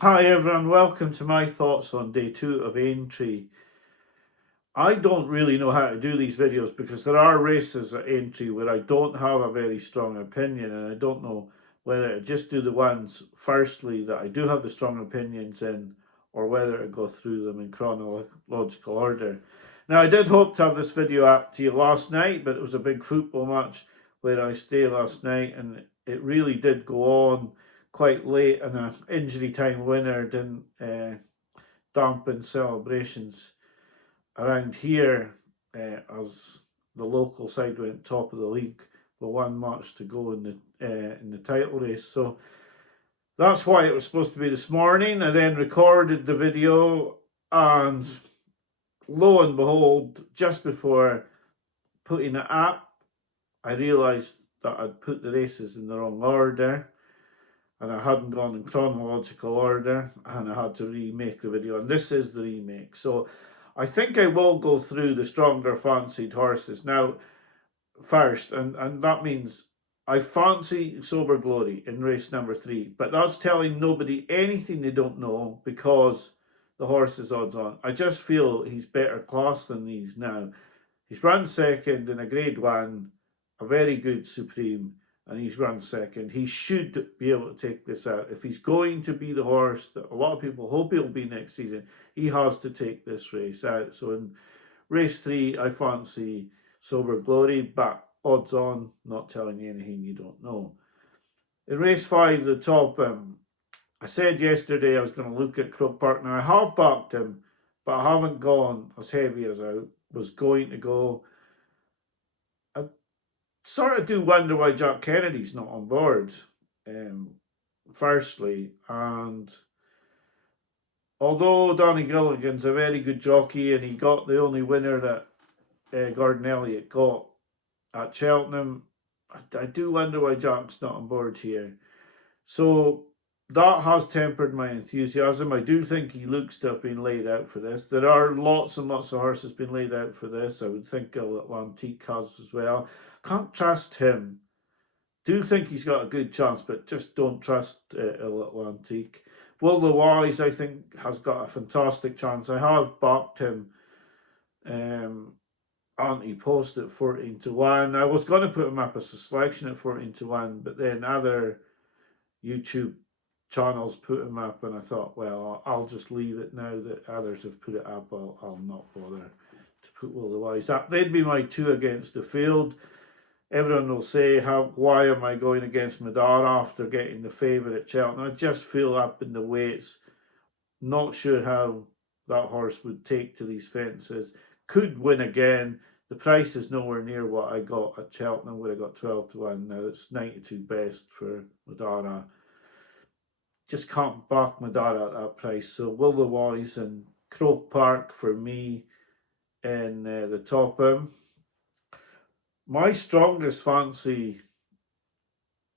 Hi everyone, welcome to my thoughts on day 2 of Aintree. I don't really know how to do these videos because there are races at Aintree where I don't have a very strong opinion, and I don't know whether to just do the ones firstly that I do have the strong opinions in, or whether to go through them in chronological order. Now, I did hope to have this video up to you last night, but it was a big football match where I stayed last night, and it really did go on quite late, and an injury time winner didn't dampen celebrations around here, as the local side went top of the league with one match to go in the title race. So that's why it was supposed to be this morning. I then recorded the video, and lo and behold, just before putting it up, I realised that I'd put the races in the wrong order, and I hadn't gone in chronological order, and I had to remake the video, and this is the remake. So I think I will go through the stronger fancied horses now first, and that means I fancy Sober Glory in race number 3, but that's telling nobody anything they don't know because the horse is odds on. I just feel he's better class than these now. He's run second in a Grade 1, a very good Supreme, and he's run second. He should be able to take this out. If he's going to be the horse that a lot of people hope he'll be next season, he has to take this race out. So in race 3, I fancy Sober Glory, but odds on, not telling you anything you don't know. In race 5, the top, I said yesterday I was going to look at Croke Park. Now, I have backed him, but I haven't gone as heavy as I was going to go. I sort of do wonder why Jack Kennedy's not on board, firstly. And although Donny Gilligan's a very good jockey and he got the only winner that Gordon Elliott got at Cheltenham, I do wonder why Jack's not on board here. So that has tempered my enthusiasm. I do think he looks to have been laid out for this. There are lots and lots of horses been laid out for this. I would think Atlantique has as well. Can't trust him. Do think he's got a good chance, but just don't trust Atlantique. Will the Wise, I think, has got a fantastic chance. I have backed him anti-post at 14-1. I was going to put him up as a selection at 14-1, but then other YouTube channels put him up, and I thought, well, I'll just leave it now that others have put it up. I'll not bother to put Will the Wise up. They'd be my 2 against the field. Everyone will say, why am I going against Madara after getting the favourite at Cheltenham? I just feel up in the weights. Not sure how that horse would take to these fences. Could win again. The price is nowhere near what I got at Cheltenham, where I got 12-1. Now it's 92 best for Madara. Just can't back Madara at that price. So Will the Wise and Croke Park for me in the top. My strongest fancy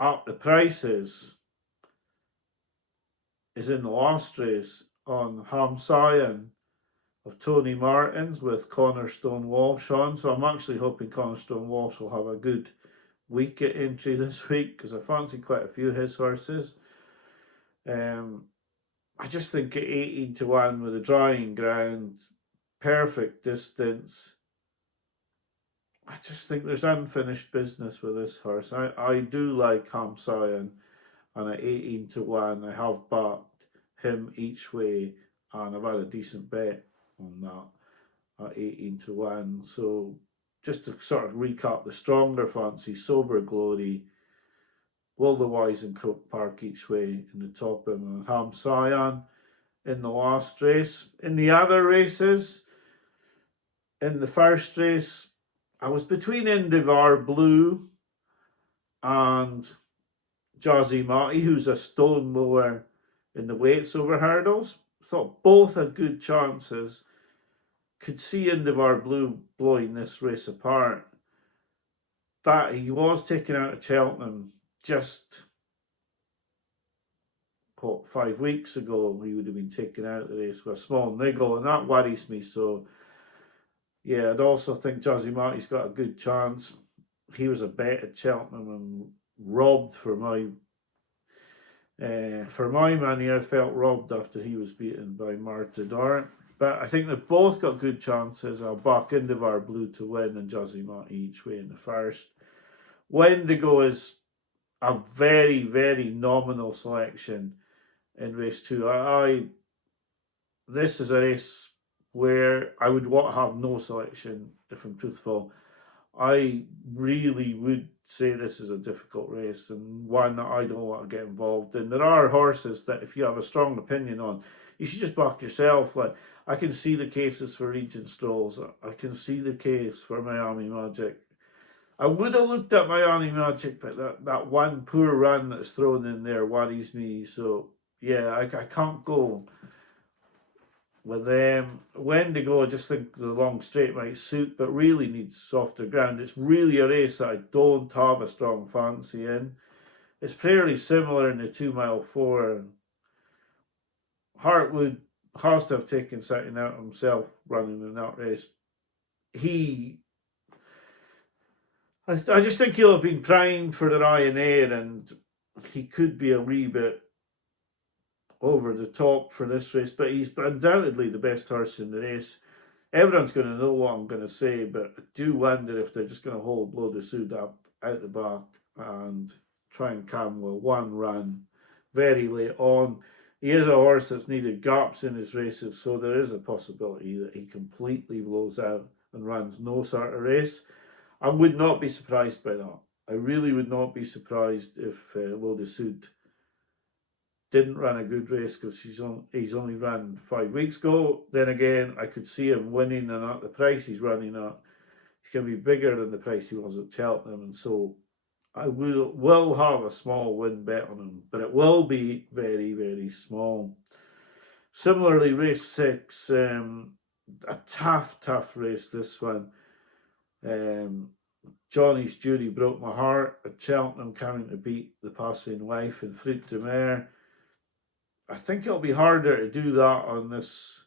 at the prices is in the last race on Ham Sion of Tony Martin's with Cornerstone Walsh on. So I'm actually hoping Cornerstone Walsh will have a good week at Aintree this week, because I fancy quite a few of his horses. I just think at 18-1 with a drying ground, perfect distance, I just think there's unfinished business with this horse. I do like Ham Sion, and at 18-1, I have backed him each way, and I've had a decent bet on that at 18-1. So just to sort of recap the stronger fancy, Sober Glory, Will the Wise and Croke Park each way in the top, and Ham Sion in the last race. In the other races, in the first race, I was between Indivar Blue and Jazzy Matty, who's a stone lower in the weights over hurdles. Thought both had good chances. Could see Indivar Blue blowing this race apart. But he was taken out of Cheltenham just 5 weeks ago. He would have been taken out of the race with a small niggle, and that worries me. So yeah, I'd also think Jazzy Matty's got a good chance. He was a bet at Cheltenham and robbed for my For my money, I felt robbed after he was beaten by Martador. But I think they've both got good chances. I'll back Indivar Blue to win and Jazzy each way in the first. Wendigo is a very, very nominal selection in race 2. This is a race where I would want to have no selection, if I'm truthful. I really would say this is a difficult race and one that I don't want to get involved in. There are horses that if you have a strong opinion on, you should just back yourself. Like, I can see the cases for Regent Strolls. I can see the case for Miami Magic. I would have looked at Miami Magic, but that one poor run that's thrown in there worries me. So, yeah, I can't go with them. Wendigo, I just think the long straight might suit, but really needs softer ground. It's really a race that I don't have a strong fancy in. It's fairly similar in the 2 mile 4. Hartwood has to have taken something out himself running in that race. I just think he'll have been primed for the Ryanair, and he could be a wee bit over the top for this race, but he's undoubtedly the best horse in the race. Everyone's going to know what I'm going to say, but I do wonder if they're just going to hold Blow de Sud up out the back and try and Camwell one run very late on. He is a horse that's needed gaps in his races, so there is a possibility that he completely blows out and runs no sort of race. I would not be surprised by that. I really would not be surprised if Blow de Sud didn't run a good race because he's only ran 5 weeks ago. Then again, I could see him winning, and at the price he's running at, he's going to be bigger than the price he was at Cheltenham, and so I will have a small win bet on him, but it will be very, very small. Similarly, race 6, a tough race, this one. Johnny's Jury broke my heart at Cheltenham, coming to beat the Passing Wife and Fruit de Mer. I think it'll be harder to do that on this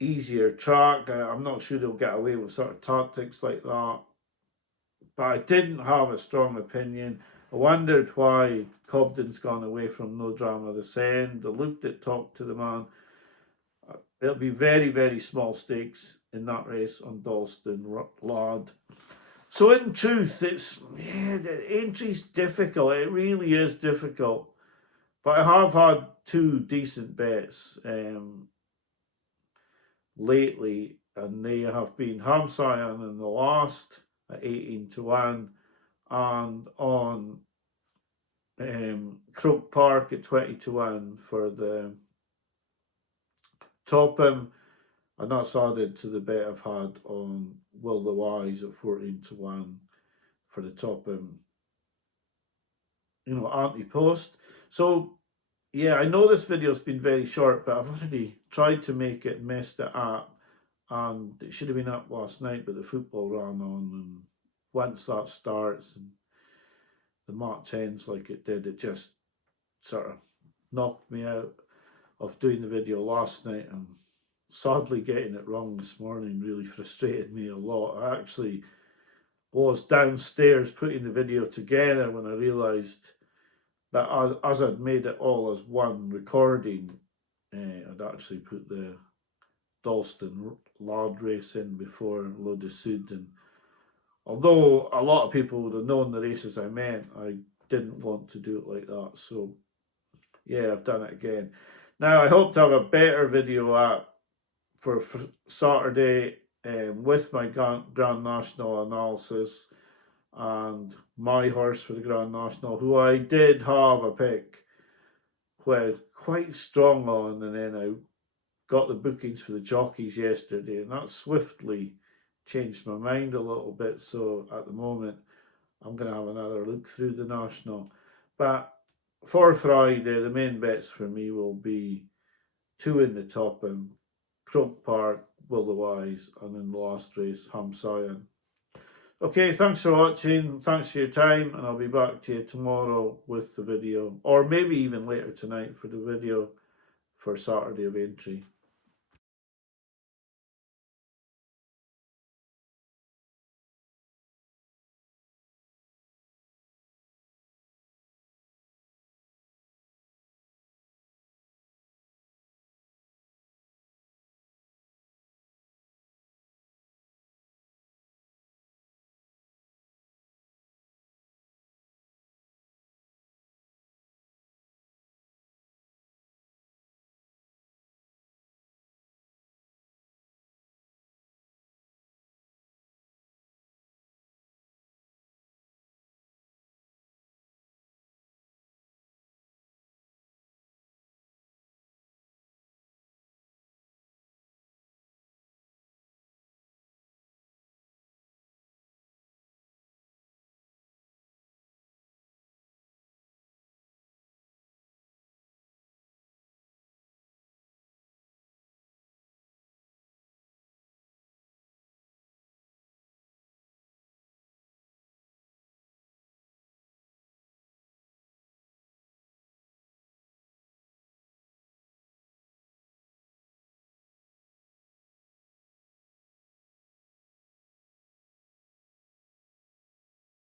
easier track. I'm not sure they'll get away with sort of tactics like that. But I didn't have a strong opinion. I wondered why Cobden's gone away from No Drama this end. I looked at Talk to the Man. It'll be very, very small stakes in that race on Dalston Lad. So in truth, the Aintree's difficult. It really is difficult. But I have had 2 decent bets lately, and they have been Hamsayan in the last at 18-1, and on Croke Park at 20-1 for the Topham, and that's added to the bet I've had on Will the Wise at 14-1 for the Topham, anti-post. So, yeah, I know this video's been very short, but I've already tried to make it, messed it up, and it should have been up last night, but the football ran on, and once that starts and the match ends like it did, it just sort of knocked me out of doing the video last night, and sadly getting it wrong this morning really frustrated me a lot. I actually was downstairs putting the video together when I realised that as I'd made it all as one recording, I'd actually put the Dalston Lad race in before Blow de Sud, and although a lot of people would have known the races I meant, I didn't want to do it like that. So yeah, I've done it again. Now I hope to have a better video up for Saturday with my Grand National analysis and my horse for the Grand National, who I did have a pick quite strong on, and then I got the bookings for the jockeys yesterday, and that swiftly changed my mind a little bit. So at the moment, I'm going to have another look through the National. But for Friday, the main bets for me will be 2 in the Topham, Croke Park, Will the Wise, and in the last race, Hamsayan. Okay, thanks for watching, thanks for your time, and I'll be back to you tomorrow with the video, or maybe even later tonight for the video for Saturday of Aintree.